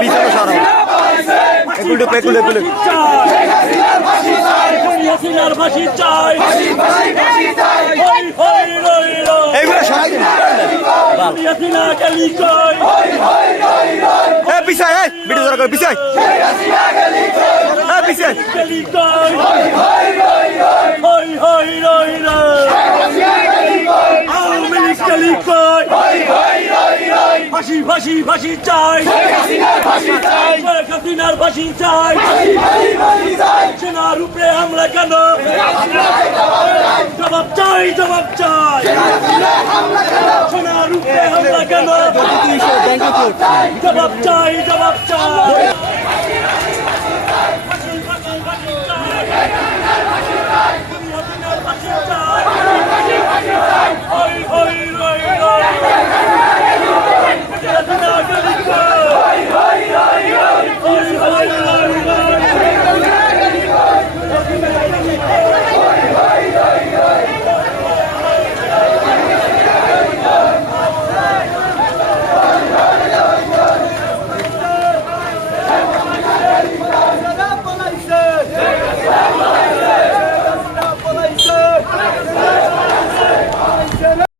পিছনে সরাও একুলে হাসিনার ফাঁসি চাই এইগুলো সরাই দিন হাসিনা গেলি কই পিছায় ভিডিও ধরা করে পিছায় পিছায় গেলি কই হই হই রই রই আওয়ামী লীগ গেলি কই ফাঁসি ফাঁসি ফাঁসি চাই হাসিনার ফাঁসি চাই সেনার উপরে হামলা কেন জবাব চাই সেনার উপরে হামলা কেন জবাব চাই